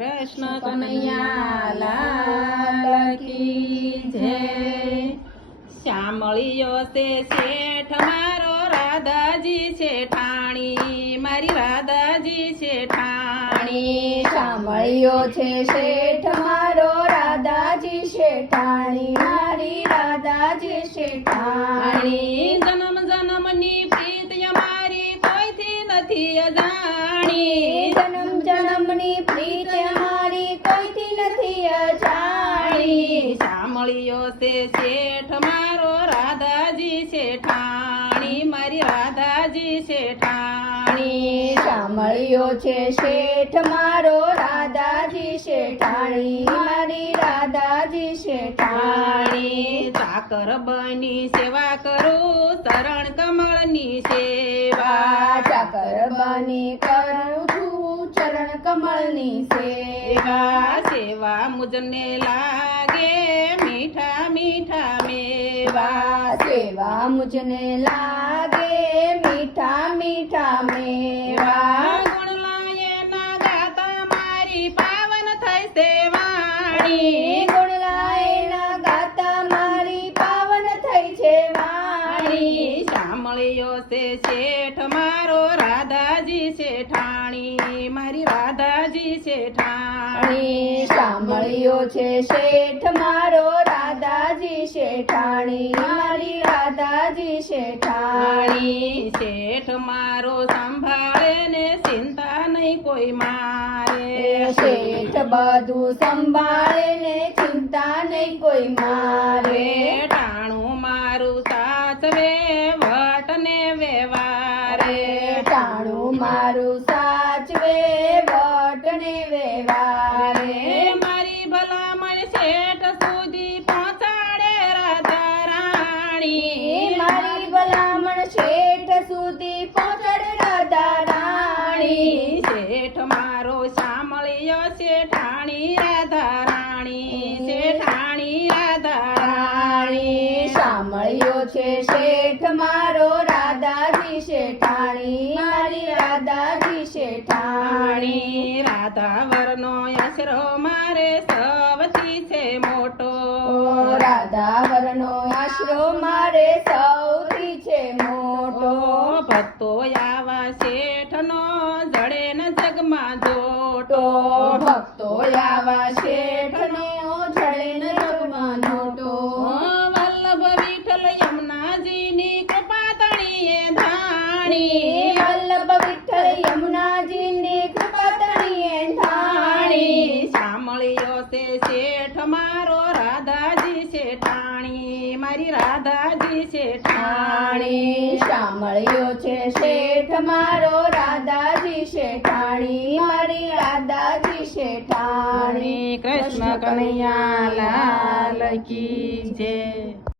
કૃષ્ણ કનૈયા લાલ કી જય। શામળિયો છે શેઠ મારો રાધાજી શેઠાણી, મારી રાધાજી શેઠાણી। શામળિયો છે શેઠ મારો રાધાજી શેઠાણી, મારી રાધાજી શેઠાણી। જન્મ જન્મની પ્રીત અમારી કોઈથી નથી અજાણી, જન્મ જન્મની પ્રીત અમારી કોઈથી નથી અજાણી। શામળિયો છે શેઠ મારો રાધાજી શેઠાણી, મારી રાધાજી શેઠાણી। શામળિયો છે શેઠ મારો રાધાજી શેઠાણી, મારી રાધાજી શેઠાણી। ચાકર બની સેવા કરું ચરણ કમળની સેવા, ચાકર બની કરું છું ચરણ કમળની સેવા। સેવા મુજને લાગે મીઠા મીઠા મેવા, સેવા મુજને લાગે મીઠા મીઠા મેવા। ગુણ લાયે ના ગાતા મારી પાવન થઈ સેવાણી, ગુણ લાયના ગાતા મારી પાવન થઈ છે વાણી। શામળિયો છે શેઠ મારો રાધાજી શેઠાણી, મારી રાધાજી શેઠાણી। શામળિયો છે શેઠ મારો રાધાજી શેઠાણી, મારી રાધાજી શેઠાણી। શેઠ મારો સંભાળે ને ચિંતા નહીં કોઈ મારે, શેઠ બધું સંભાળે ને ચિંતા નહીં કોઈ મારે। ટાણું મારું સાચવે વટ ને વ્યવહારે, ટાણું મારું સાચવે વટ ને વ્યવહારે। મારી ભલામણ શેઠ સુધી પહોંચાડે રાધા રાણી, મારી ભલામણ શેઠ સુધી પહોંચાડે રાધા રાણી। શેઠ મારો શામળિયો શેઠાણી રાધા રાણી, શેઠાણી રાધા રાણી। શામળિયો છે શેઠ મારો રાધાજી શેઠાણી, મારી રાધાજી શેઠાણી। રાધા વરનો આશરો મારે સૌથી છે મોટો, રાધા વરનો આશરો મારે સૌથી છે મોટો। ભક્તો આવા શેઠનો જડે ન જગમાં જોટો, ભક્તો આવા શેઠનો જડે ન જગમાં જોટો। વલ્લભ વિઠ્ઠલ યમુનાજીની કૃપા તણીએ ધાણી, વલ્લભ વિઠ્ઠલ યમુનાજીની કૃપા તણીએ ધાણી। શામળિયો છે શેઠ મારો રાધાજી શેઠાણી, મારી રાધાજી શેઠાણી। શામળિયો છે શેઠ મારો રાધાજી શેઠાણી, મારી રાધાજી શેઠાણી। કૃષ્ણ કનૈયા લાલ કી જય।